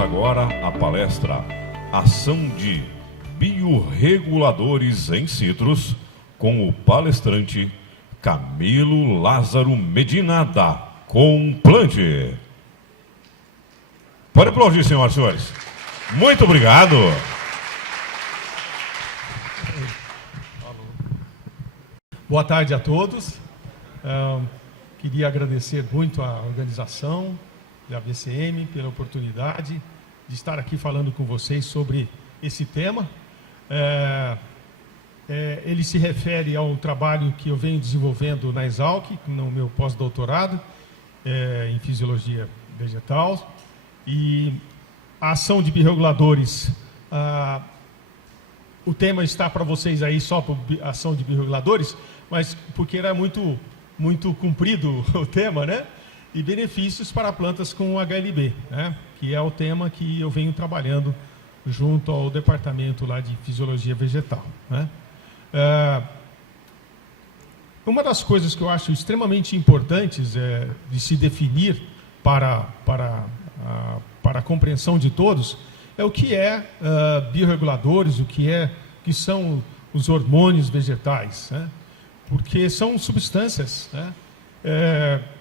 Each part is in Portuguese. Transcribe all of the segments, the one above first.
agora a palestra Ação de Biorreguladores em Citros, com o palestrante Camilo Lázaro Medina, da Complante. Pode aplaudir, senhoras e senhores. Muito obrigado. Boa tarde a todos. Queria agradecer muito à organização da BCM pela oportunidade de estar aqui falando com vocês sobre esse tema. Ele se refere ao trabalho que eu venho desenvolvendo na Exalc, no meu pós-doutorado em Fisiologia Vegetal. E a ação de biorreguladores, o tema está para vocês aí só por ação de biorreguladores, mas porque era muito comprido o tema, né? E benefícios para plantas com HLB, né? Que é o tema que eu venho trabalhando junto ao departamento lá de Fisiologia Vegetal, né? Uma das coisas que eu acho extremamente importantes de se definir para a compreensão de todos é o que é biorreguladores, que são os hormônios vegetais, né? Porque são substâncias, né,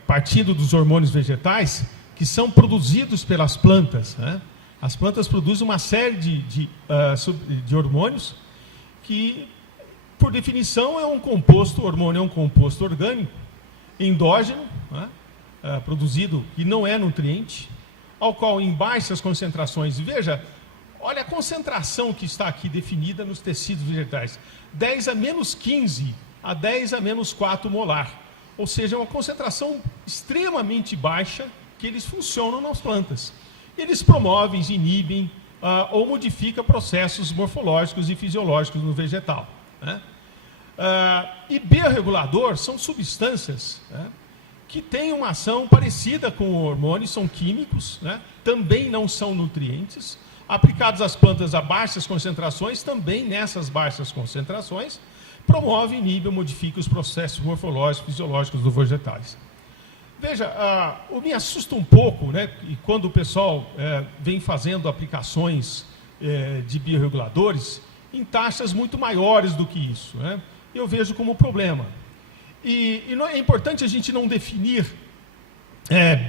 partindo dos hormônios vegetais, que são produzidos pelas plantas, né? As plantas produzem uma série de hormônios que, por definição, o hormônio é um composto orgânico, endógeno, né, produzido, e não é nutriente, ao qual em baixas concentrações, veja, olha a concentração que está aqui definida nos tecidos vegetais, 10 a menos 15 a 10 a menos 4 molar, ou seja, uma concentração extremamente baixa que eles funcionam nas plantas. Eles promovem, inibem ou modificam processos morfológicos e fisiológicos no vegetal, né? E biorregulador são substâncias, né, que têm uma ação parecida com o hormônio, são químicos, né, também não são nutrientes, aplicados às plantas a baixas concentrações, também nessas baixas concentrações, promove, inibe ou modifica os processos morfológicos e fisiológicos dos vegetais. Veja, me assusta um pouco, né, quando o pessoal vem fazendo aplicações de biorreguladores em taxas muito maiores do que isso, né? Eu vejo como problema. E é importante a gente não definir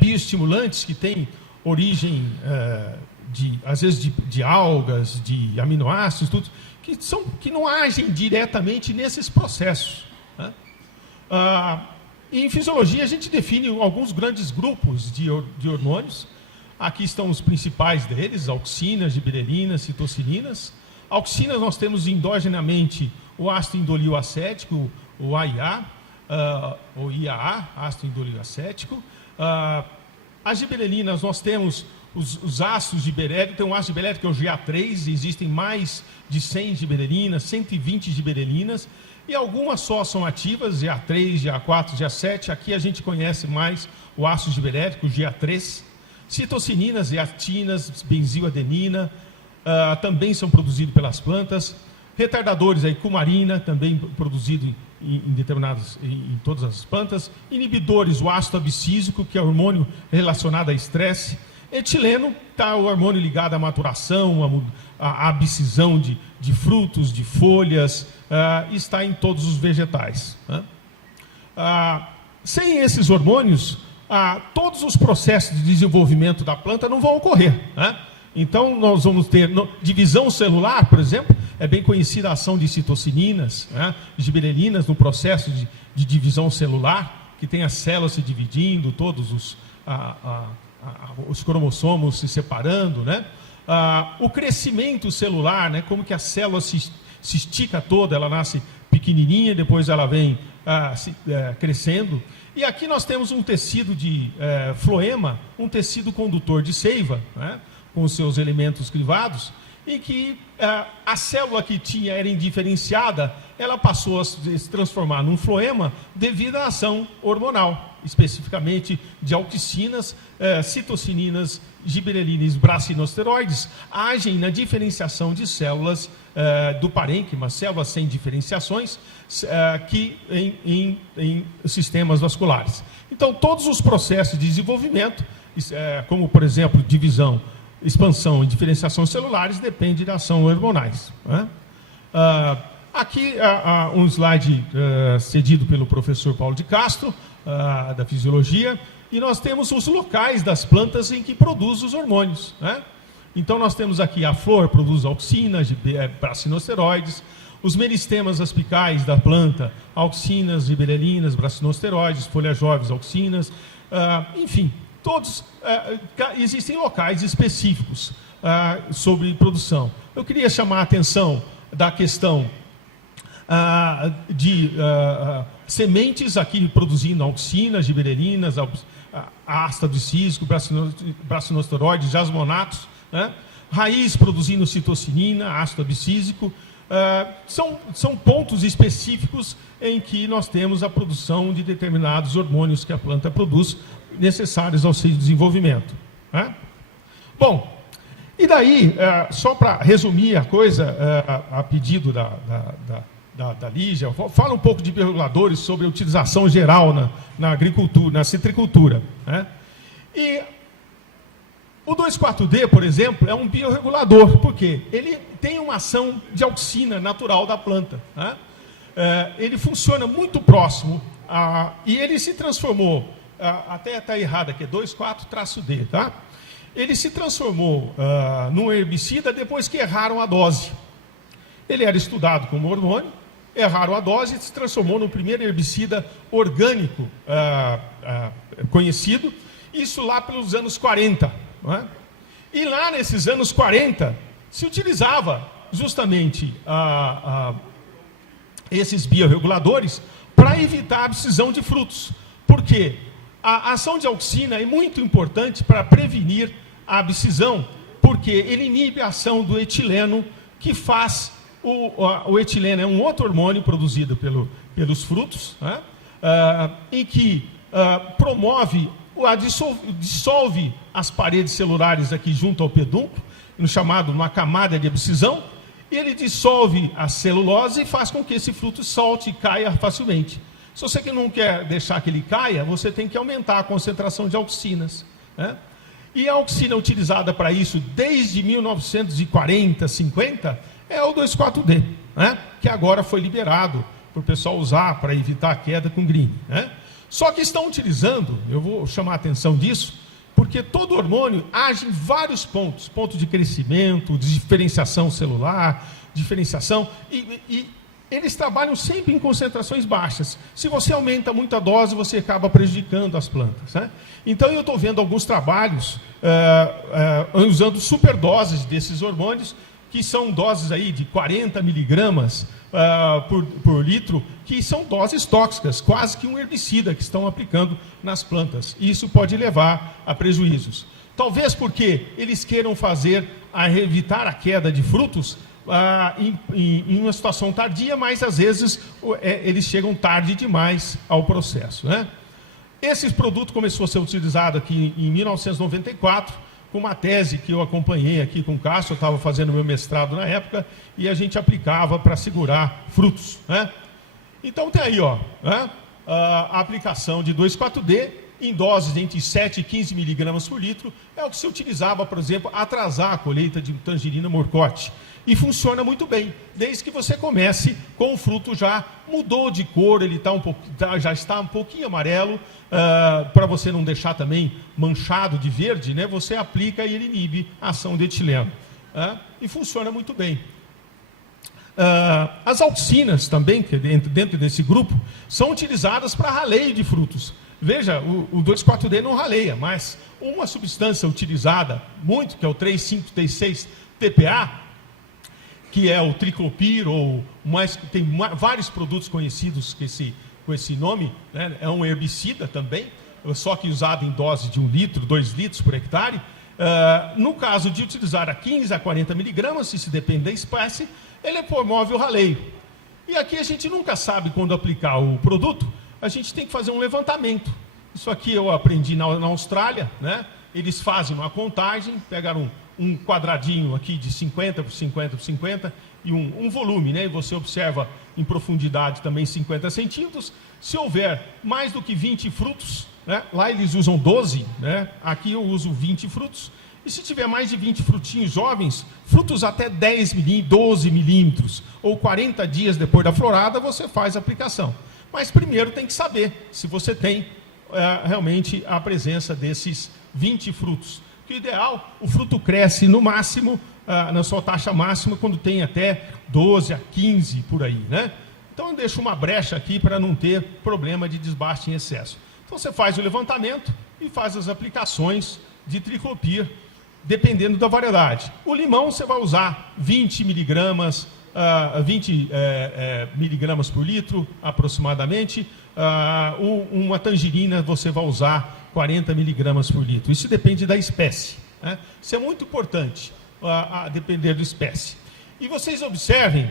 bioestimulantes que têm origem, às vezes, de algas, de aminoácidos, tudo, que não agem diretamente nesses processos, né? E em fisiologia a gente define alguns grandes grupos de hormônios. Aqui estão os principais deles: auxinas, gibberelinas, citocininas. Auxinas nós temos endogenamente o ácido indolil acético, o AIA, ou IAA, ácido indolil acético. As gibberelinas nós temos os ácidos gibberélicos, tem um ácido gibberélico que é o GA3, existem mais de 100 gibberelinas, 120 gibberelinas, e algumas só são ativas, GA3, GA4, GA7, aqui a gente conhece mais o ácido gibberélico, o GA3. Citocininas, zeatinas, benziladenina, também são produzidos pelas plantas. Retardadores, cumarina, também produzido em todas as plantas. Inibidores, o ácido abscísico, que é o hormônio relacionado a estresse. Etileno, está o hormônio ligado à maturação, à abscisão de frutos, de folhas, está em todos os vegetais, né? Sem esses hormônios, todos os processos de desenvolvimento da planta não vão ocorrer, né? Então, nós vamos ter divisão celular, por exemplo, é bem conhecida a ação de citocininas, né, gibberelinas no processo de divisão celular, que tem as células se dividindo, todos os cromossomos se separando, né? O crescimento celular, né, como que a célula se estica toda, ela nasce pequenininha, depois ela vem crescendo. E aqui nós temos um tecido de floema, um tecido condutor de seiva, né, com os seus elementos crivados, em que a célula que era indiferenciada, ela passou a se transformar num floema devido à ação hormonal, especificamente de auxinas, citocininas, gibberelinas, bracinosteroides, agem na diferenciação de células do parênquima, células sem diferenciações, em sistemas vasculares. Então, todos os processos de desenvolvimento, como, por exemplo, divisão expansão e diferenciação celulares depende da ação hormonais, né? Aqui um slide cedido pelo professor Paulo de Castro, da Fisiologia, e nós temos os locais das plantas em que produz os hormônios, né? Então nós temos aqui a flor produz auxinas, bracinosteroides, os meristemas apicais da planta, auxinas, gibberelinas, bracinosteroides, folhas jovens, auxinas, enfim, todos existem locais específicos sobre produção. Eu queria chamar a atenção da questão de sementes aqui produzindo auxinas, gibberelinas, ácido císico, bracinosteroides, jasmonatos, né? Raiz produzindo citocinina, ácido abscísico. São pontos específicos em que nós temos a produção de determinados hormônios que a planta produz, necessários ao seu desenvolvimento, né? Bom, e daí, só para resumir a coisa, a pedido da Lígia, fala um pouco de bioreguladores sobre a utilização geral na agricultura, na citricultura, né? E o 2,4-D, por exemplo, é um bioregulador, porque ele tem uma ação de auxina natural da planta, né? Ele funciona muito próximo, e ele se transformou, até está errado aqui, 2,4-D, tá? Ele se transformou num herbicida depois que erraram a dose. Ele era estudado como hormônio, erraram a dose e se transformou no primeiro herbicida orgânico conhecido, isso lá pelos anos 40. Não é? E lá nesses anos 40 se utilizava justamente esses bioreguladores para evitar a abscisão de frutos. Por quê? A ação de auxina é muito importante para prevenir a abscisão, porque ele inibe a ação do etileno, que faz o etileno é um outro hormônio produzido pelos frutos, né? Em que promove dissolve as paredes celulares aqui junto ao pedúnculo, no chamado uma camada de abscisão, e ele dissolve a celulose e faz com que esse fruto solte e caia facilmente. Se você que não quer deixar que ele caia, você tem que aumentar a concentração de auxinas, né? E a auxina utilizada para isso desde 1940, 50, é o 2,4-D, né? Que agora foi liberado para o pessoal usar para evitar a queda com green, né? Só que estão utilizando, eu vou chamar a atenção disso, porque todo hormônio age em vários pontos, ponto de crescimento, de diferenciação celular, diferenciação, e eles trabalham sempre em concentrações baixas. Se você aumenta muito a dose, você acaba prejudicando as plantas, né? Então eu estou vendo alguns trabalhos usando superdoses desses hormônios, que são doses aí de 40 miligramas por litro, que são doses tóxicas, quase que um herbicida que estão aplicando nas plantas. E isso pode levar a prejuízos. Talvez porque eles queiram evitar a queda de frutos em uma situação tardia, mas às vezes eles chegam tarde demais ao processo, né? Esse produto começou a ser utilizado aqui em 1994, com uma tese que eu acompanhei aqui com o Cássio, eu estava fazendo meu mestrado na época, e a gente aplicava para segurar frutos, né? Então tem aí, né, a aplicação de 2,4-D em doses entre 7 e 15 miligramas por litro, é o que se utilizava, por exemplo, atrasar a colheita de tangerina morcote. E funciona muito bem, desde que você comece com o fruto já mudou de cor, ele já está um pouquinho amarelo, para você não deixar também manchado de verde, né? Você aplica e ele inibe a ação de etileno, e funciona muito bem. As auxinas também, que dentro desse grupo, são utilizadas para raleio de frutos. Veja, o 2,4-D não raleia, mas uma substância utilizada muito, que é o 3,5-T6-TPA, que é o triclopir, tem vários produtos conhecidos com esse nome, né? É um herbicida também, só que usado em dose de 1 litro, 2 litros por hectare. No caso de utilizar a 15 a 40 miligramas, se depende da espécie, ele promove o raleio. E aqui a gente nunca sabe quando aplicar o produto, a gente tem que fazer um levantamento. Isso aqui eu aprendi na Austrália, né? Eles fazem uma contagem, pegaram um quadradinho aqui de 50 por 50 por 50 e um volume, né? E você observa em profundidade também 50 centímetros. Se houver mais do que 20 frutos, né? Lá eles usam 12, né? Aqui eu uso 20 frutos. E se tiver mais de 20 frutinhos jovens, frutos até 10 milímetros, 12 milímetros, ou 40 dias depois da florada, você faz a aplicação. Mas primeiro tem que saber se você tem realmente a presença desses 20 frutos. O ideal, o fruto cresce no máximo, na sua taxa máxima, quando tem até 12 a 15 por aí, né? Então eu deixo uma brecha aqui para não ter problema de desbaste em excesso. Então você faz o levantamento e faz as aplicações de triclopir, dependendo da variedade. O limão você vai usar 20 miligramas, 20 miligramas por litro, aproximadamente. Uma tangerina você vai usar 40 miligramas por litro. Isso depende da espécie, né? Isso é muito importante, a depender da espécie. E vocês observem,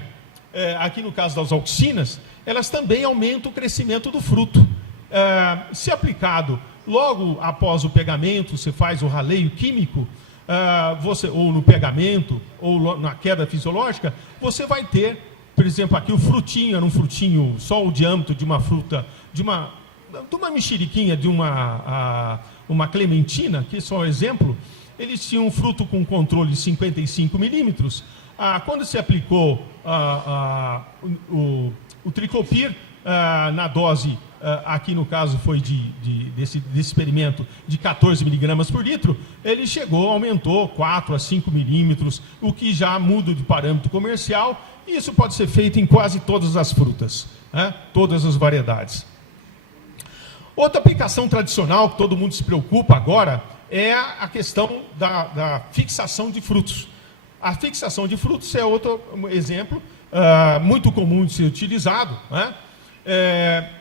aqui no caso das auxinas, elas também aumentam o crescimento do fruto. Se aplicado logo após o pegamento, você faz o raleio químico, ou no pegamento, ou na queda fisiológica, você vai ter, por exemplo, aqui o frutinho, era um frutinho, só o diâmetro de uma fruta, de uma mexeriquinha, de uma clementina, que é só um exemplo, eles tinham um fruto com controle de 55 milímetros. Quando se aplicou o triclopir na dose, aqui no caso foi desse experimento, de 14 miligramas por litro, ele aumentou 4 a 5 milímetros, o que já muda de parâmetro comercial, e isso pode ser feito em quase todas as frutas, né? Todas as variedades. Outra aplicação tradicional que todo mundo se preocupa agora é a questão da fixação de frutos. A fixação de frutos é outro exemplo muito comum de ser utilizado, né?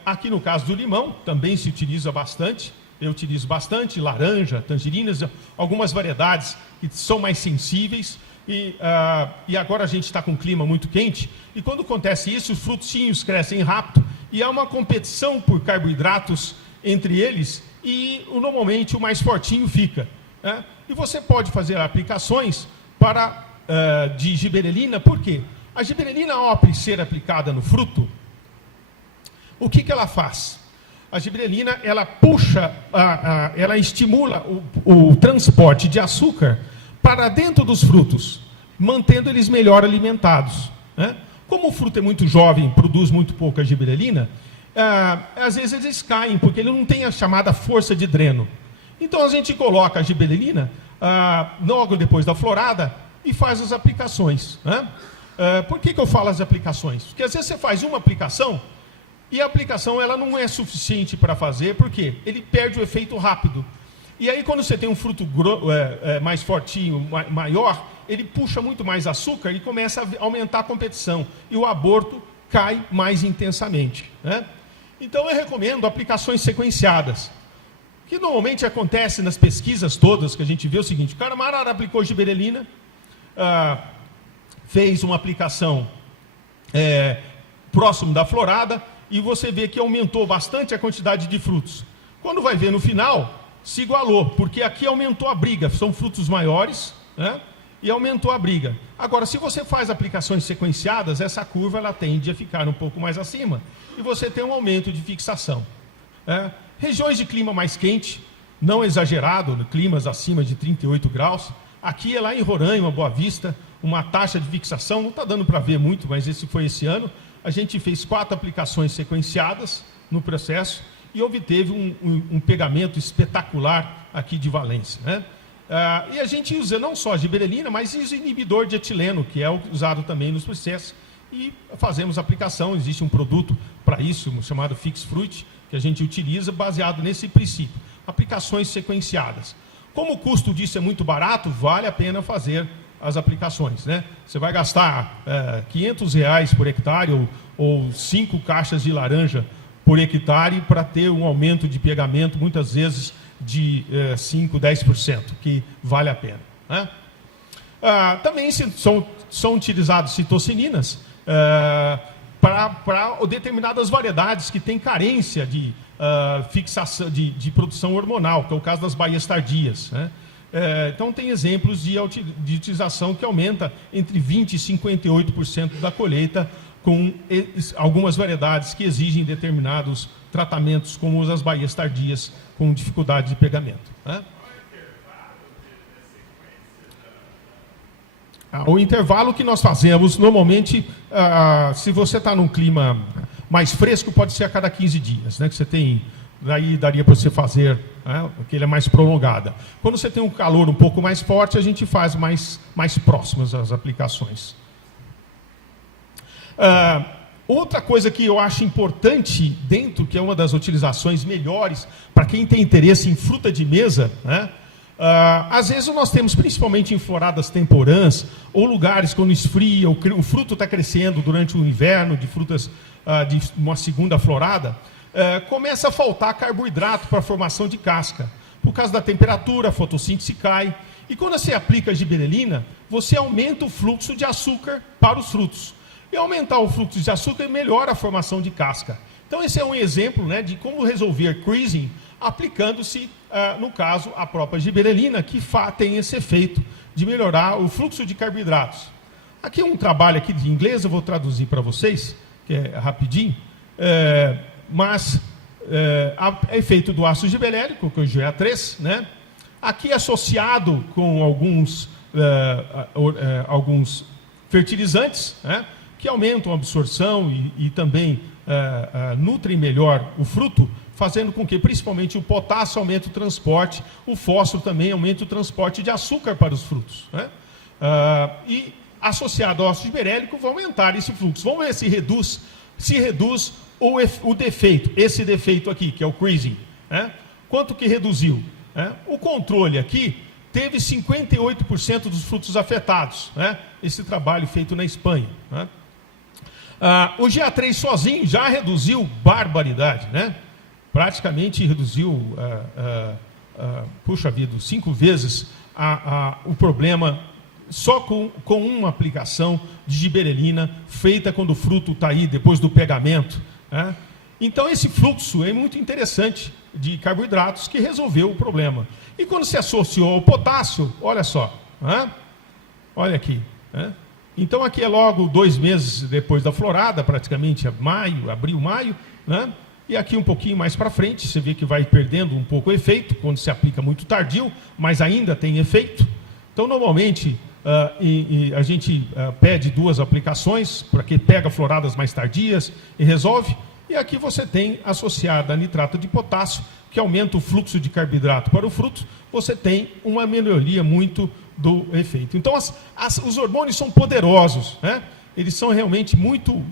Aqui no caso do limão, também se utiliza bastante. Eu utilizo bastante laranja, tangerinas, algumas variedades que são mais sensíveis. E agora a gente está com um clima muito quente. E quando acontece isso, os frutinhos crescem rápido. E há uma competição por carboidratos entre eles. E normalmente o mais fortinho fica, né? E você pode fazer aplicações de giberelina. Por quê? A giberelina, ao ser aplicada no fruto, o que ela faz? A giberelina, ela puxa, ela estimula o transporte de açúcar para dentro dos frutos, mantendo eles melhor alimentados, né? Como o fruto é muito jovem, produz muito pouca giberelina, às vezes eles caem, porque ele não tem a chamada força de dreno. Então a gente coloca a giberelina logo depois da florada e faz as aplicações, né? Por que eu falo as aplicações? Porque às vezes você faz uma aplicação e a aplicação ela não é suficiente para fazer, porque ele perde o efeito rápido. E aí quando você tem um fruto mais fortinho, maior, ele puxa muito mais açúcar e começa a aumentar a competição. E o aborto cai mais intensamente, né? Então eu recomendo aplicações sequenciadas. O que normalmente acontece nas pesquisas todas, que a gente vê o seguinte: o camarada aplicou giberelina, fez uma aplicação próximo da florada, e você vê que aumentou bastante a quantidade de frutos. Quando vai ver no final, se igualou, porque aqui aumentou a briga, são frutos maiores, né? E aumentou a briga. Agora, se você faz aplicações sequenciadas, essa curva ela tende a ficar um pouco mais acima, e você tem um aumento de fixação. Regiões de clima mais quente, não exagerado, climas acima de 38 graus, aqui é lá em Roraima, Boa Vista, uma taxa de fixação, não está dando para ver muito, mas esse foi esse ano. A gente fez 4 aplicações sequenciadas no processo e obteve um pegamento espetacular aqui de Valência, né? E a gente usa não só a giberelina, mas usa o inibidor de etileno, que é usado também nos processos, e fazemos aplicação. Existe um produto para isso, chamado Fix Fruit, que a gente utiliza baseado nesse princípio. Aplicações sequenciadas. Como o custo disso é muito barato, vale a pena fazer as aplicações, né? Você vai gastar R$500 por hectare ou 5 caixas de laranja por hectare para ter um aumento de pegamento, muitas vezes de 5%, 10%, que vale a pena, né? Também são utilizados citocininas para determinadas variedades que têm carência de fixação, de produção hormonal, que é o caso das baias tardias, né? Então tem exemplos de utilização que aumenta entre 20% e 58% da colheita com algumas variedades que exigem determinados tratamentos, como as baias tardias com dificuldade de pegamento, né? O intervalo que nós fazemos, normalmente, se você está num clima mais fresco, pode ser a cada 15 dias, né? Que você tem, daí daria para você fazer, né? Porque ele é mais prolongada. Quando você tem um calor um pouco mais forte, a gente faz mais próximas as aplicações. Outra coisa que eu acho importante dentro, que é uma das utilizações melhores para quem tem interesse em fruta de mesa, né? Às vezes nós temos, principalmente em floradas temporãs, ou lugares quando esfria, o fruto está crescendo durante o inverno, de frutas de uma segunda florada, começa a faltar carboidrato para a formação de casca. Por causa da temperatura, a fotossíntese cai. E quando você aplica a giberelina, você aumenta o fluxo de açúcar para os frutos. E aumentar o fluxo de açúcar melhora a formação de casca. Então esse é um exemplo, né, de como resolver creasing aplicando-se, no caso, a própria giberelina, que tem esse efeito de melhorar o fluxo de carboidratos. Aqui é um trabalho aqui de inglês, eu vou traduzir para vocês, que é rapidinho, mas é feito do ácido giberélico, que é o GA3, né? Aqui associado com alguns fertilizantes, né, que aumentam a absorção e também nutrem melhor o fruto, fazendo com que, principalmente, o potássio aumente o transporte, o fósforo também aumenta o transporte de açúcar para os frutos, né? E, associado ao ácido giberélico, vai aumentar esse fluxo. Vamos ver se reduz o defeito, esse defeito aqui, que é o creasing, né? Quanto que reduziu? O controle aqui teve 58% dos frutos afetados, né? Esse trabalho feito na Espanha, né? O GA3 sozinho já reduziu barbaridade, né? Praticamente reduziu, puxa vida, 5 vezes o problema só com uma aplicação de giberelina feita quando o fruto está aí, depois do pegamento, né? Então esse fluxo é muito interessante de carboidratos que resolveu o problema. E quando se associou ao potássio, olha só, né? Olha aqui, né? Então aqui é logo 2 meses depois da florada, praticamente abril, maio, né? E aqui um pouquinho mais para frente, você vê que vai perdendo um pouco o efeito, quando se aplica muito tardio, mas ainda tem efeito. Então, normalmente, a gente pede 2 aplicações, para que pega floradas mais tardias e resolve. E aqui você tem associada a nitrato de potássio, que aumenta o fluxo de carboidrato para o fruto, você tem uma melhoria muito do efeito. Então, os hormônios são poderosos, né? Eles são realmente muito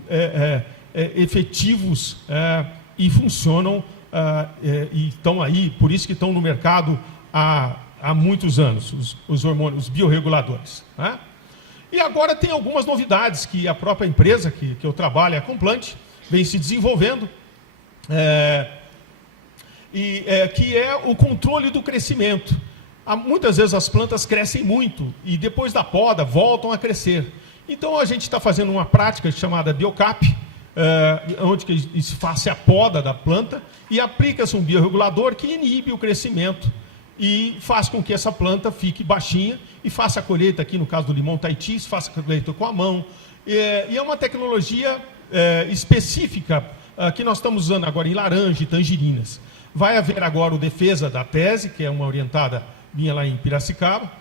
efetivos, e funcionam, e estão aí, por isso que estão no mercado há muitos anos, os hormônios, os biorreguladores, né? E agora tem algumas novidades que a própria empresa que eu trabalho, a Complant, vem se desenvolvendo, que é o controle do crescimento. Muitas vezes as plantas crescem muito e depois da poda voltam a crescer. Então a gente está fazendo uma prática chamada biocap, onde que se faz a poda da planta e aplica-se um biorregulador que inibe o crescimento e faz com que essa planta fique baixinha e faça a colheita, aqui no caso do limão Tahiti, faça a colheita com a mão. E é uma tecnologia específica que nós estamos usando agora em laranja e tangerinas. Vai haver agora o defesa da tese, que é uma orientada minha lá em Piracicaba,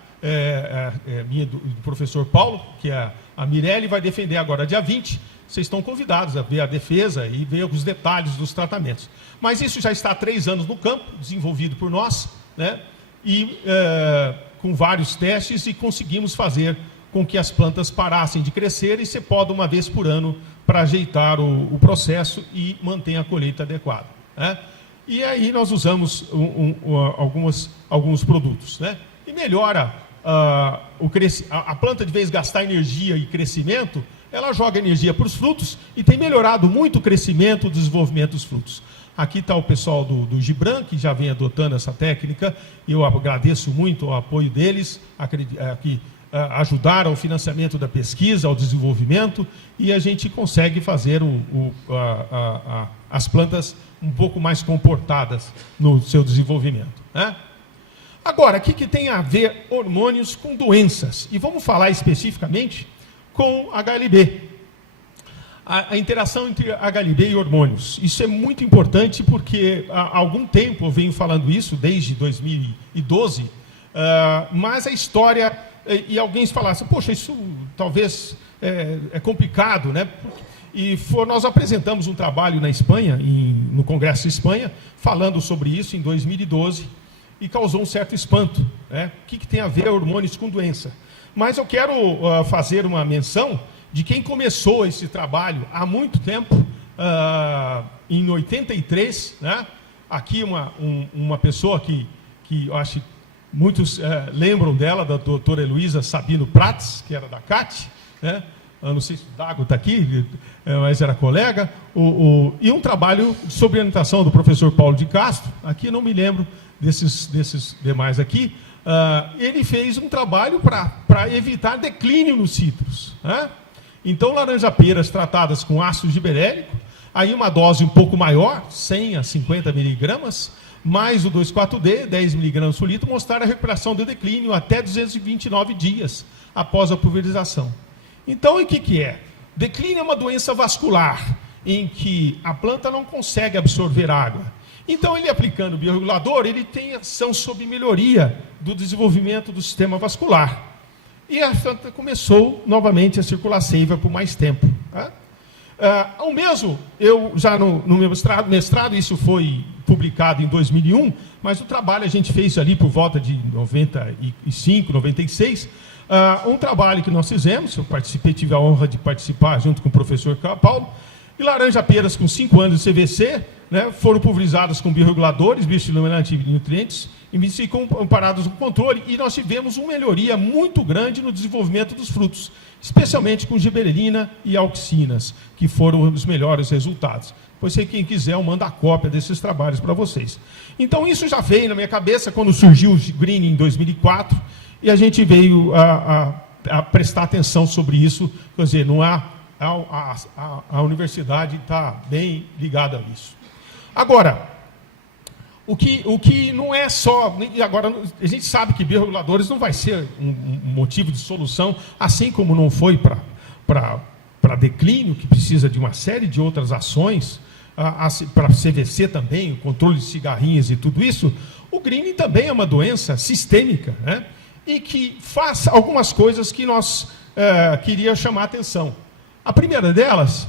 minha do professor Paulo, que é a Mirelle, vai defender agora dia 20. Vocês estão convidados a ver a defesa e ver os detalhes dos tratamentos. Mas isso já está há 3 anos no campo, desenvolvido por nós, né? E com vários testes, e conseguimos fazer com que as plantas parassem de crescer e se poda uma vez por ano para ajeitar o processo e manter a colheita adequada, né? E aí nós usamos alguns produtos, né? E melhora a planta, de vez de gastar energia e crescimento, ela joga energia para os frutos e tem melhorado muito o crescimento e o desenvolvimento dos frutos. Aqui está o pessoal do Gibran, que já vem adotando essa técnica, e eu agradeço muito o apoio deles, que ajudaram ao financiamento da pesquisa, ao desenvolvimento, e a gente consegue fazer as plantas um pouco mais comportadas no seu desenvolvimento, né? Agora, o que tem a ver hormônios com doenças? E vamos falar especificamente com HLB. A interação entre HLB e hormônios. Isso é muito importante porque há algum tempo eu venho falando isso, desde 2012, mas a história e alguém falasse, poxa, isso talvez é complicado, né? Nós apresentamos um trabalho na Espanha, no Congresso de Espanha, falando sobre isso em 2012, e causou um certo espanto, né? O que tem a ver hormônios com doença? Mas eu quero fazer uma menção de quem começou esse trabalho há muito tempo, em 83, né? Aqui uma pessoa que eu acho que muitos lembram dela, da doutora Heloísa Sabino Prats, que era da CAT, né? Eu não sei se o Dago está aqui, mas era colega, e um trabalho sob orientação do professor Paulo de Castro, aqui não me lembro desses demais aqui, ele fez um trabalho para evitar declínio nos citros, né? Então, laranja-peras tratadas com ácido giberélico, aí uma dose um pouco maior, 100 a 50 miligramas, mais o 2,4-D, 10 miligramas por litro, mostraram a recuperação do declínio até 229 dias após a pulverização. Então, o que é? Declínio é uma doença vascular, em que a planta não consegue absorver água. Então, ele aplicando o biorregulador, ele tem ação sobre melhoria do desenvolvimento do sistema vascular. E a planta começou novamente a circular seiva por mais tempo. Tá? O mesmo, eu já no meu mestrado, isso foi publicado em 2001, mas o trabalho a gente fez ali por volta de 95, 96, um trabalho que nós fizemos, eu participei, tive a honra de participar junto com o professor Paulo, e laranja-peras com 5 anos de CVC, né, foram pulverizadas com biorreguladores, bioestimulantes e nutrientes, e comparados com controle, e nós tivemos uma melhoria muito grande no desenvolvimento dos frutos, especialmente com giberelina e auxinas, que foram os melhores resultados. Pois quem quiser, eu mando a cópia desses trabalhos para vocês. Então, isso já veio na minha cabeça quando surgiu o Green em 2004, e a gente veio a prestar atenção sobre isso, quer dizer, não há, a universidade está bem ligada a isso. Agora, o que não é só... Agora, a gente sabe que biorreguladores não vai ser um motivo de solução, assim como não foi para declínio, que precisa de uma série de outras ações, para CVC também, o controle de cigarrinhas e tudo isso. O Green também é uma doença sistêmica, né? E que faz algumas coisas que nós queríamos chamar a atenção. A primeira delas,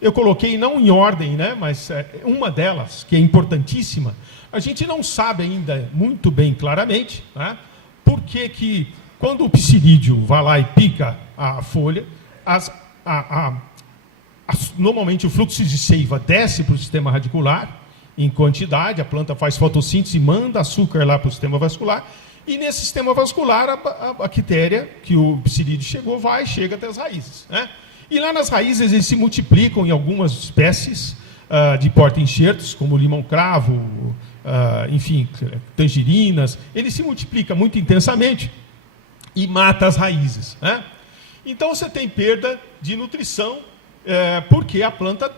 eu coloquei não em ordem, né, mas uma delas, que é importantíssima, a gente não sabe ainda muito bem claramente, né, por que quando o psilídeo vai lá e pica a folha, normalmente o fluxo de seiva desce para o sistema radicular, em quantidade, a planta faz fotossíntese e manda açúcar lá para o sistema vascular, e nesse sistema vascular a bactéria que o psilídeo chega até as raízes, né? E lá nas raízes eles se multiplicam em algumas espécies de porta-enxertos, como limão-cravo, enfim, tangerinas. Ele se multiplica muito intensamente e mata as raízes, né? Então você tem perda de nutrição, porque a planta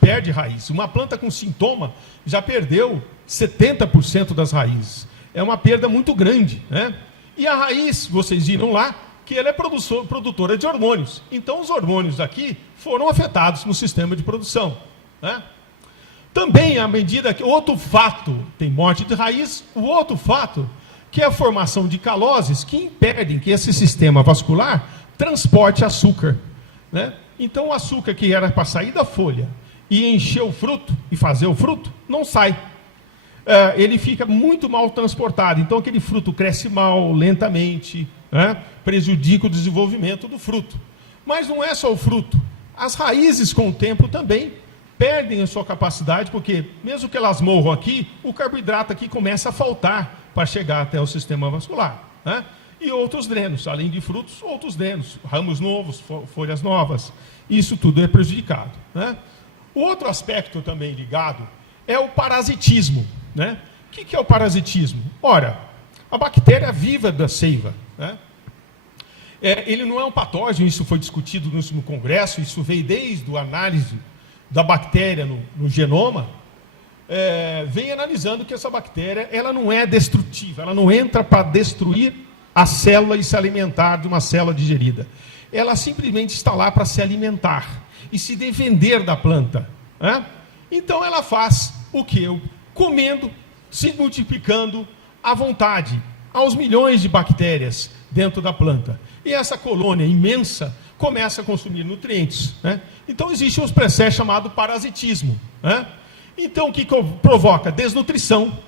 perde raiz. Uma planta com sintoma já perdeu 70% das raízes. É uma perda muito grande, né? E a raiz, vocês viram lá, que ela é produtora de hormônios. Então, os hormônios aqui foram afetados no sistema de produção, né? Também, à medida que... Outro fato, tem morte de raiz, o outro fato, que é a formação de caloses, que impedem que esse sistema vascular transporte açúcar, né? Então, o açúcar que era para sair da folha e encher o fruto, e fazer o fruto, não sai. Ele fica muito mal transportado. Então, aquele fruto cresce mal, lentamente, né? Prejudica o desenvolvimento do fruto. Mas não é só o fruto. As raízes, com o tempo, também perdem a sua capacidade, porque, mesmo que elas morram aqui, o carboidrato aqui começa a faltar para chegar até o sistema vascular, né? E outros drenos, além de frutos, outros drenos, ramos novos, folhas novas. Isso tudo é prejudicado, né? O outro aspecto também ligado é o parasitismo, né? O que é o parasitismo? Ora, a bactéria viva da seiva, né? Ele não é um patógeno, isso foi discutido no Congresso, isso veio desde a análise da bactéria no genoma, vem analisando que essa bactéria ela não é destrutiva, ela não entra para destruir a célula e se alimentar de uma célula digerida. Ela simplesmente está lá para se alimentar e se defender da planta, né? Então ela faz o quê? Comendo, se multiplicando à vontade. aos milhões de bactérias dentro da planta. E essa colônia imensa começa a consumir nutrientes, né? Então existe um processo chamado parasitismo, né? Então o que provoca? Desnutrição.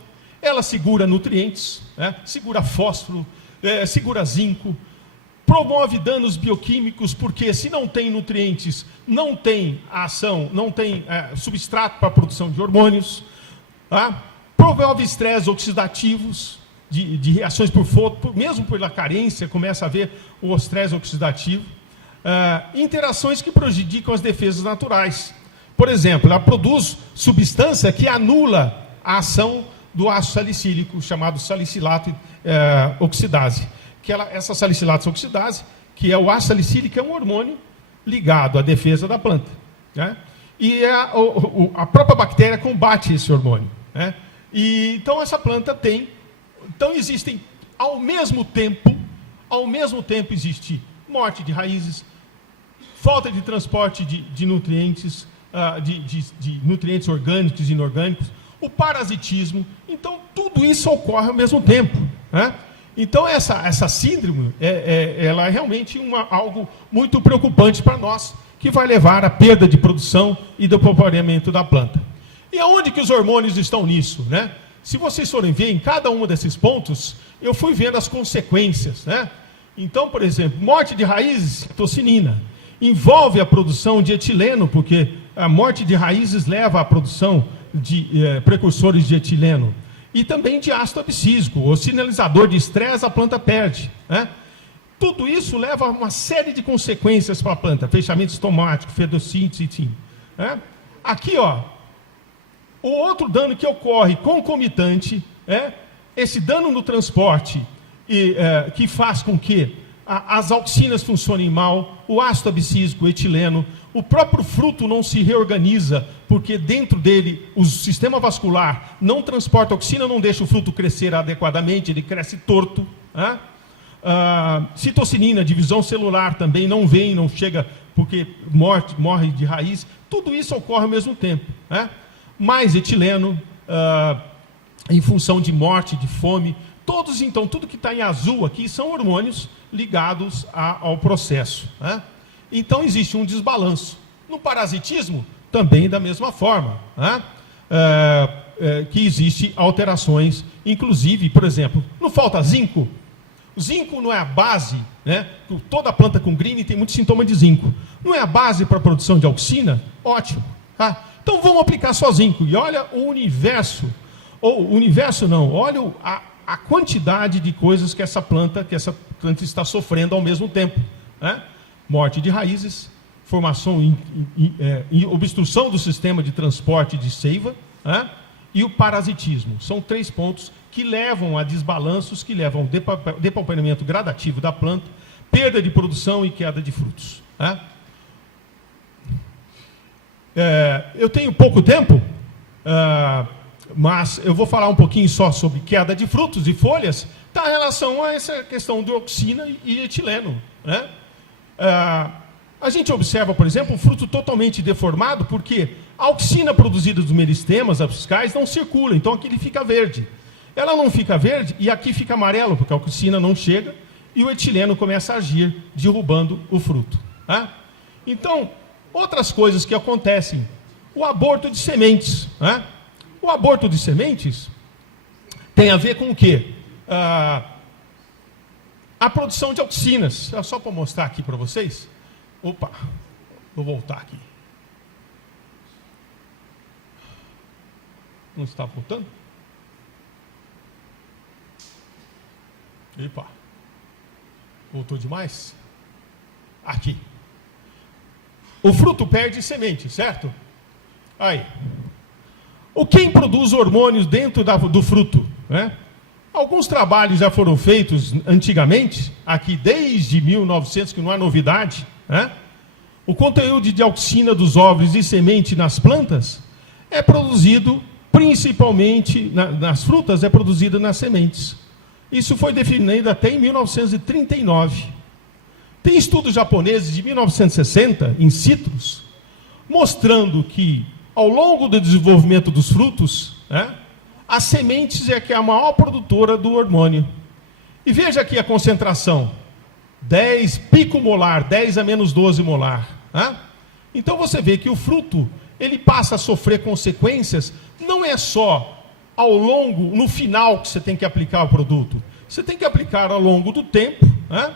Ela segura nutrientes, né? Segura fósforo, segura zinco, promove danos bioquímicos, porque se não tem nutrientes, não tem ação, não tem substrato para a produção de hormônios, tá? Promove estresse oxidativos, de reações mesmo pela carência, começa a haver o estresse oxidativo. Interações que prejudicam as defesas naturais. Por exemplo, ela produz substância que anula a ação do ácido salicílico, chamado salicilato oxidase. Essa salicilato oxidase, que é o ácido salicílico, é um hormônio ligado à defesa da planta, né? E a própria bactéria combate esse hormônio, né? E então essa planta tem... Então existem, ao mesmo tempo existe morte de raízes, falta de transporte de nutrientes, de nutrientes orgânicos e inorgânicos, o parasitismo. Então tudo isso ocorre ao mesmo tempo, né? Então essa síndrome, ela é realmente algo muito preocupante para nós, que vai levar à perda de produção e do povoamento da planta. E aonde que os hormônios estão nisso, né? Se vocês forem ver, em cada um desses pontos, eu fui vendo as consequências, né? Então, por exemplo, morte de raízes, tocinina, envolve a produção de etileno, porque a morte de raízes leva à produção de precursores de etileno, e também de ácido abscísico, o sinalizador de estresse, a planta perde, né? Tudo isso leva a uma série de consequências para a planta, fechamento estomático, fedossíntese, enfim, né? Aqui, ó, o outro dano que ocorre concomitante é esse dano no transporte, que faz com que as auxinas funcionem mal, o ácido abscísico, o etileno, o próprio fruto não se reorganiza, porque dentro dele o sistema vascular não transporta auxina, não deixa o fruto crescer adequadamente, ele cresce torto, né? Citocinina, divisão celular também não vem, não chega, porque morre de raiz. Tudo isso ocorre ao mesmo tempo, né? Mais etileno, em função de morte, de fome. Então, tudo que está em azul aqui são hormônios ligados ao processo, né? Então, existe um desbalanço. No parasitismo, também da mesma forma, né? Que existe alterações, inclusive, por exemplo, não falta zinco? O zinco não é a base, né? Toda planta com green tem muito sintoma de zinco. Não é a base para a produção de auxina? Ótimo, tá? Então vamos aplicar só zinco. E olha o universo, olha a quantidade de coisas que essa planta está sofrendo ao mesmo tempo, né? Morte de raízes, formação e obstrução do sistema de transporte de seiva, né? E o parasitismo. São 3 pontos que levam a desbalanços, que levam ao depauperamento gradativo da planta, perda de produção e queda de frutos, né? Eu tenho pouco tempo, mas eu vou falar um pouquinho só sobre queda de frutos e folhas, tá, em relação a essa questão de auxina e etileno, né? A gente observa, por exemplo, um fruto totalmente deformado, porque a auxina produzida dos meristemas apicais não circula, então aqui ele fica verde. Ela não fica verde e aqui fica amarelo, porque a auxina não chega e o etileno começa a agir, derrubando o fruto, né? Então, outras coisas que acontecem, o aborto de sementes, né? O aborto de sementes tem a ver com o quê? A produção de auxinas. Só para mostrar aqui para vocês. Opa, vou voltar aqui. Não está voltando? Epa, voltou demais? Aqui. O fruto perde semente, certo? Aí. Quem produz hormônios dentro do fruto, né? Alguns trabalhos já foram feitos antigamente, aqui desde 1900, que não é novidade, né? O conteúdo de auxina dos óvulos e semente nas plantas é produzido principalmente nas frutas, é produzido nas sementes. Isso foi definido até em 1939. Tem estudos japoneses de 1960, em citros, mostrando que, ao longo do desenvolvimento dos frutos, né, as sementes é que é a maior produtora do hormônio. E veja aqui a concentração, 10 picomolar, 10 a menos 12 molar. Né? Então você vê que o fruto, ele passa a sofrer consequências, não é só ao longo, no final que você tem que aplicar o produto. Você tem que aplicar ao longo do tempo, né?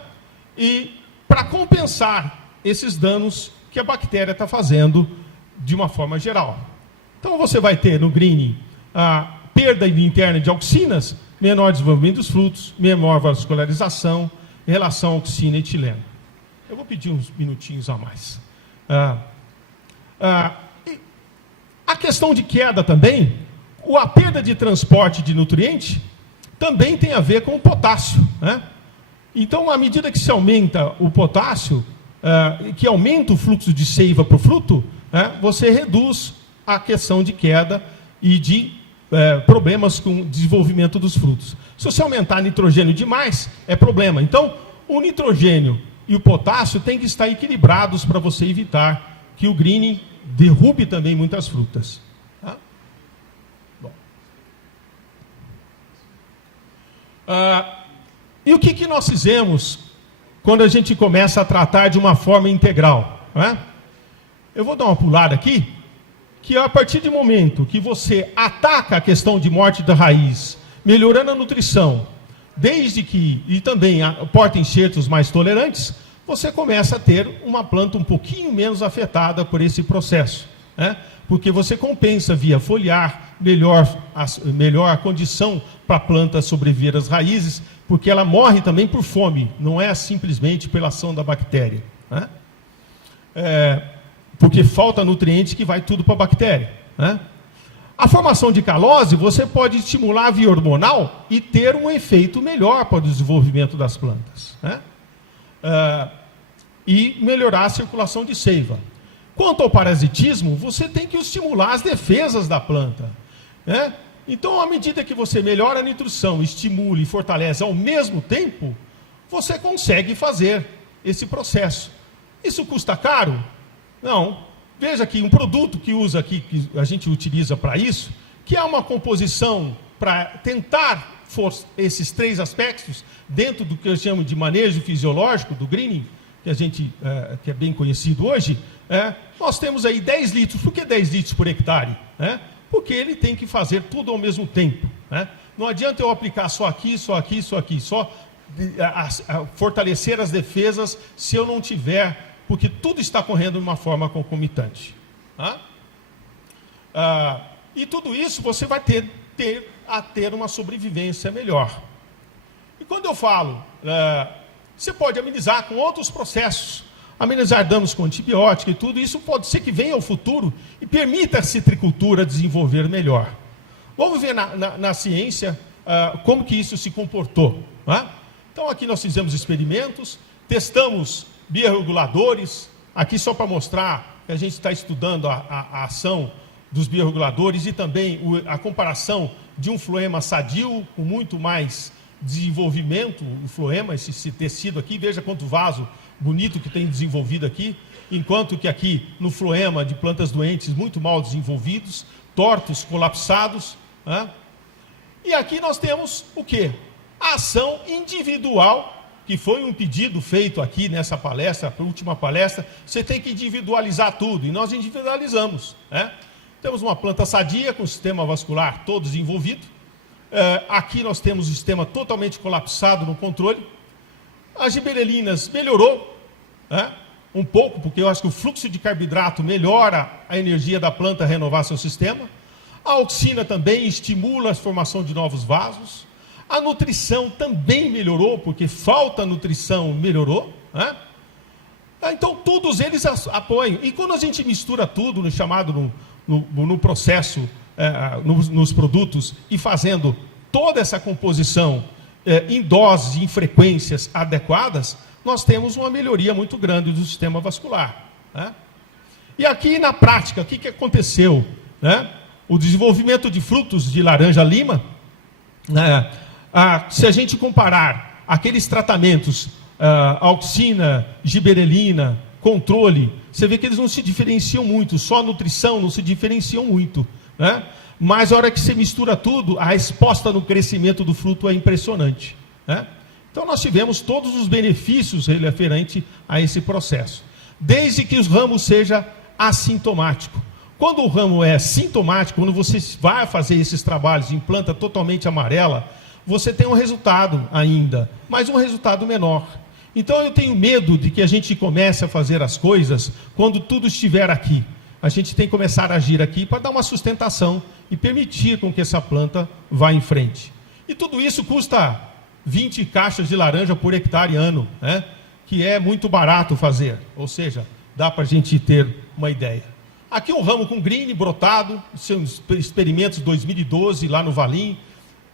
E para compensar esses danos que a bactéria está fazendo de uma forma geral. Então você vai ter no greening a perda interna de auxinas, menor desenvolvimento dos frutos, menor vascularização, em relação à auxina e etileno. Eu vou pedir uns minutinhos a mais. A questão de queda também, a perda de transporte de nutriente também tem a ver com o potássio. Né? Então, à medida que se aumenta o potássio, que aumenta o fluxo de seiva para o fruto, você reduz a questão de queda e de problemas com o desenvolvimento dos frutos. Se você aumentar nitrogênio demais, é problema. Então, o nitrogênio e o potássio têm que estar equilibrados para você evitar que o greening derrube também muitas frutas. Tá? Bom. E o que nós fizemos quando a gente começa a tratar de uma forma integral? Né? Eu vou dar uma pulada aqui, que a partir do momento que você ataca a questão de morte da raiz, melhorando a nutrição, desde que, e também porta-enxertos mais tolerantes, você começa a ter uma planta um pouquinho menos afetada por esse processo. Né? Porque você compensa via foliar, melhor a condição para a planta sobreviver às raízes, porque ela morre também por fome, não é simplesmente pela ação da bactéria. Né? Porque falta nutriente que vai tudo para a bactéria. Né? A formação de calose, você pode estimular via hormonal e ter um efeito melhor para o desenvolvimento das plantas. Né? E melhorar a circulação de seiva. Quanto ao parasitismo, você tem que estimular as defesas da planta. Né? Então, à medida que você melhora a nutrição, estimula e fortalece ao mesmo tempo, você consegue fazer esse processo. Isso custa caro? Não. Veja aqui, um produto que usa aqui, que a gente utiliza para isso, que é uma composição para tentar esses três aspectos, dentro do que eu chamo de manejo fisiológico do greening, que é bem conhecido hoje, nós temos aí 10 litros. Por que 10 litros por hectare? Porque ele tem que fazer tudo ao mesmo tempo. Né? Não adianta eu aplicar só aqui, só aqui, só aqui, só fortalecer as defesas se eu não tiver, porque tudo está correndo de uma forma concomitante. Tá? E tudo isso você vai ter uma sobrevivência melhor. E quando eu falo, você pode amenizar com outros processos, amenizar danos com antibiótico e tudo, isso pode ser que venha ao futuro e permita a citricultura desenvolver melhor. Vamos ver na ciência como que isso se comportou. Né? Então aqui nós fizemos experimentos, testamos biorreguladores, aqui só para mostrar que a gente está estudando a ação dos biorreguladores e também a comparação de um floema sadio com muito mais desenvolvimento, o floema, esse tecido aqui, veja quanto vaso bonito que tem desenvolvido aqui, enquanto que aqui no floema de plantas doentes muito mal desenvolvidos, tortos, colapsados. Né? E aqui nós temos o quê? A ação individual, que foi um pedido feito aqui nessa palestra, a última palestra, você tem que individualizar tudo, e nós individualizamos. Né? Temos uma planta sadia, com o sistema vascular todo desenvolvido. Aqui nós temos o sistema totalmente colapsado no controle. As giberelinas melhorou, né? Um pouco, porque eu acho que o fluxo de carboidrato melhora a energia da planta a renovar seu sistema. A auxina também estimula a formação de novos vasos. A nutrição também melhorou, porque falta nutrição melhorou. Né? Então, todos eles apoiam. E quando a gente mistura tudo no processo, nos produtos, e fazendo toda essa composição em doses e em frequências adequadas, nós temos uma melhoria muito grande do sistema vascular. Né? E aqui na prática, o que aconteceu? Né? O desenvolvimento de frutos de laranja-lima, se a gente comparar aqueles tratamentos, auxina, giberelina, controle, você vê que eles não se diferenciam muito, só a nutrição não se diferenciam muito. Né? Mas a hora que você mistura tudo, a resposta no crescimento do fruto é impressionante. Né? Então, nós tivemos todos os benefícios referentes a esse processo, desde que o ramo seja assintomático. Quando o ramo é sintomático, quando você vai fazer esses trabalhos em planta totalmente amarela, você tem um resultado ainda, mas um resultado menor. Então, eu tenho medo de que a gente comece a fazer as coisas quando tudo estiver aqui. A gente tem que começar a agir aqui para dar uma sustentação e permitir com que essa planta vá em frente. E tudo isso custa 20 caixas de laranja por hectare ano, né? Que é muito barato fazer, ou seja, dá para a gente ter uma ideia. Aqui um ramo com green brotado, são experimentos 2012 lá no Valim,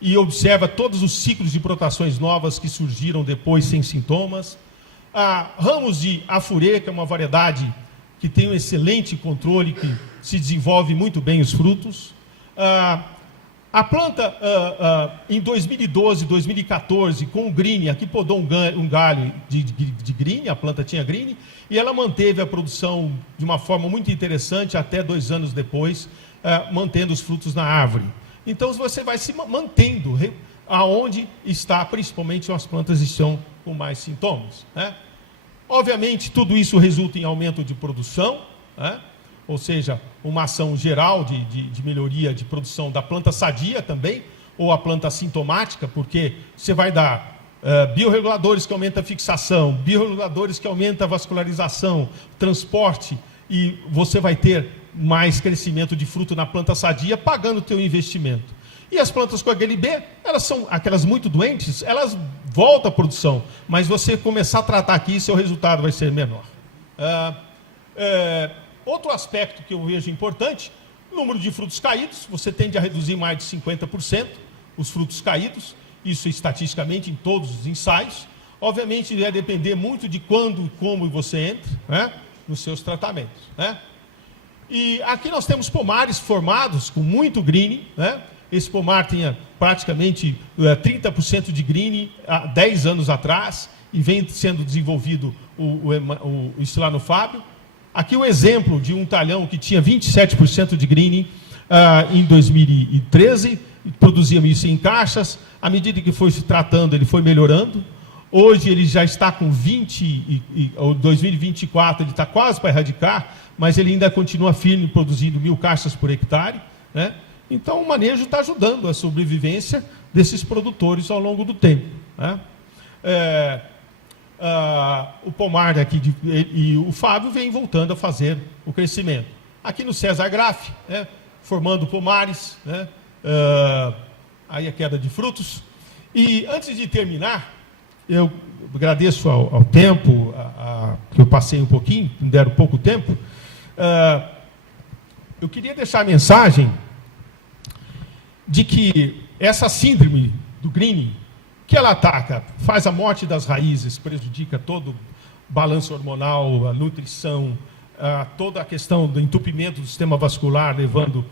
e observa todos os ciclos de brotações novas que surgiram depois sem sintomas. Ramos de afurê, que é uma variedade que tem um excelente controle, que se desenvolve muito bem os frutos. A planta, em 2012, 2014, com o green, aqui podou um galho de green, a planta tinha green, e ela manteve a produção de uma forma muito interessante até 2 anos depois, mantendo os frutos na árvore. Então, você vai se mantendo aonde está, principalmente as plantas estão com mais sintomas, né? Obviamente, tudo isso resulta em aumento de produção, né? Ou seja, uma ação geral de melhoria de produção da planta sadia também, ou a planta assintomática, porque você vai dar biorreguladores que aumentam a fixação, biorreguladores que aumentam a vascularização, transporte, e você vai ter mais crescimento de fruto na planta sadia, pagando o teu investimento. E as plantas com HLB, elas são aquelas muito doentes, elas voltam à produção, mas você começar a tratar aqui, seu resultado vai ser menor. Outro aspecto que eu vejo importante, número de frutos caídos, você tende a reduzir mais de 50% os frutos caídos, isso estatisticamente em todos os ensaios. Obviamente, vai depender muito de quando e como você entra, né, nos seus tratamentos, né? E aqui nós temos pomares formados com muito green, né? Esse pomar tinha praticamente 30% de green há 10 anos atrás, e vem sendo desenvolvido isso lá no Fábio. Aqui o exemplo de um talhão que tinha 27% de green em 2013, produzia isso em caixas. À medida que foi se tratando, ele foi melhorando. Hoje ele já está com 20, em 2024 ele está quase para erradicar, mas ele ainda continua firme, produzindo 1.000 caixas por hectare, né? Então o manejo está ajudando a sobrevivência desses produtores ao longo do tempo, né? O pomar aqui e o Fábio vem voltando a fazer o crescimento. Aqui no César Graf, né, formando pomares, né, aí a queda de frutos. E antes de terminar, eu agradeço ao tempo, que eu passei um pouquinho, me deram pouco tempo. Eu queria deixar a mensagem de que essa síndrome do greening, que ela ataca, faz a morte das raízes, prejudica todo o balanço hormonal, a nutrição, toda a questão do entupimento do sistema vascular, levando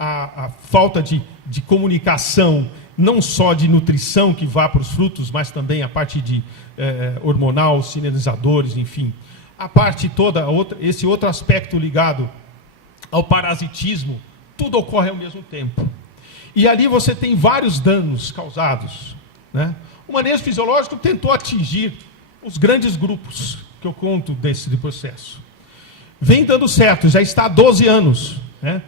a falta de comunicação, não só de nutrição que vá para os frutos, mas também a parte de hormonal, sinalizadores, enfim. A parte toda, esse outro aspecto ligado ao parasitismo, tudo ocorre ao mesmo tempo. E ali você tem vários danos causados, né? O manejo fisiológico tentou atingir os grandes grupos que eu conto desse processo. Vem dando certo, já está há 12 anos, né?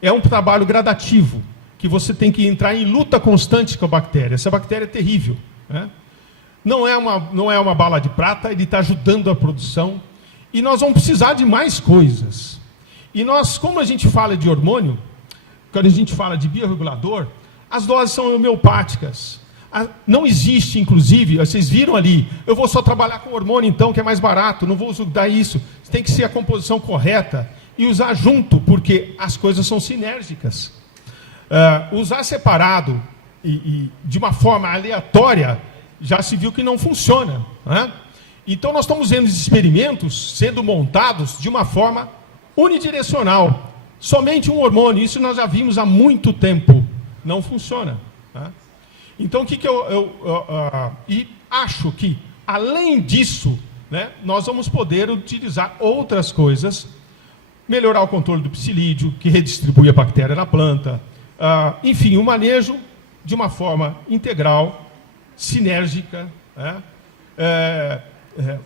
É um trabalho gradativo, que você tem que entrar em luta constante com a bactéria. Essa bactéria é terrível, né? Não é uma bala de prata, ele está ajudando a produção. E nós vamos precisar de mais coisas. E nós, como a gente fala de hormônio, quando a gente fala de biorregulador, as doses são homeopáticas. Não existe, inclusive, vocês viram ali, eu vou só trabalhar com hormônio então, que é mais barato, não vou usar isso. Tem que ser a composição correta e usar junto, porque as coisas são sinérgicas. Usar separado e de uma forma aleatória, já se viu que não funciona, né? Então nós estamos vendo experimentos sendo montados de uma forma unidirecional. Somente um hormônio, isso nós já vimos há muito tempo. Não funciona, né? Então, o que e acho que, além disso, né, nós vamos poder utilizar outras coisas, melhorar o controle do psilídeo, que redistribui a bactéria na planta, enfim, o manejo de uma forma integral, sinérgica, né?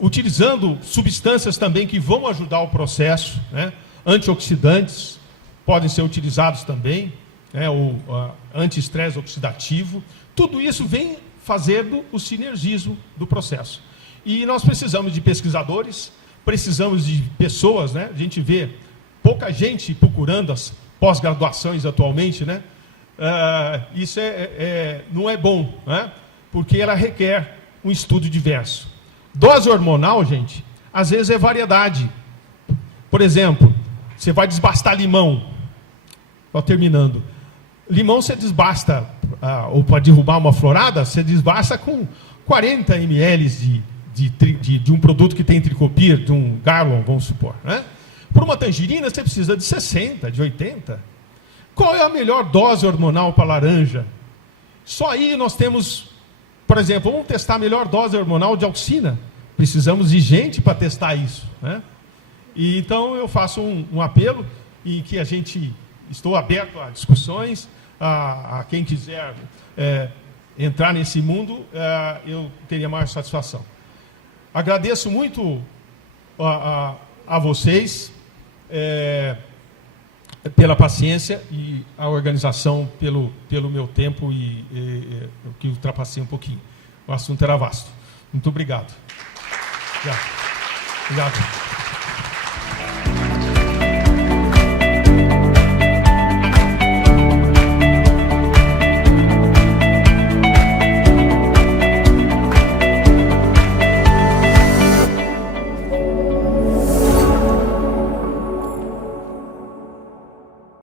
Utilizando substâncias também que vão ajudar o processo, né? Antioxidantes podem ser utilizados também, né? O anti-estresse oxidativo. Tudo isso vem fazendo o sinergismo do processo. E nós precisamos de pesquisadores, precisamos de pessoas, né? A gente vê pouca gente procurando as pós-graduações atualmente, né? Isso não é bom, né? Porque ela requer um estudo diverso. Dose hormonal, gente, às vezes é variedade. Por exemplo, você vai desbastar limão. Estou terminando. Limão você desbasta, ou para derrubar uma florada, você desbasta com 40 ml de um produto que tem tricopir, de um Garlon, vamos supor, né? Por uma tangerina, você precisa de 60, de 80. Qual é a melhor dose hormonal para laranja? Só aí nós temos, por exemplo, vamos testar a melhor dose hormonal de auxina. Precisamos de gente para testar isso, né? E então eu faço um apelo em que estou aberto a discussões, a quem quiser entrar nesse mundo, eu teria maior satisfação. Agradeço muito a vocês pela paciência e a organização pelo meu tempo que ultrapassei um pouquinho. O assunto era vasto. Muito obrigado. Obrigado.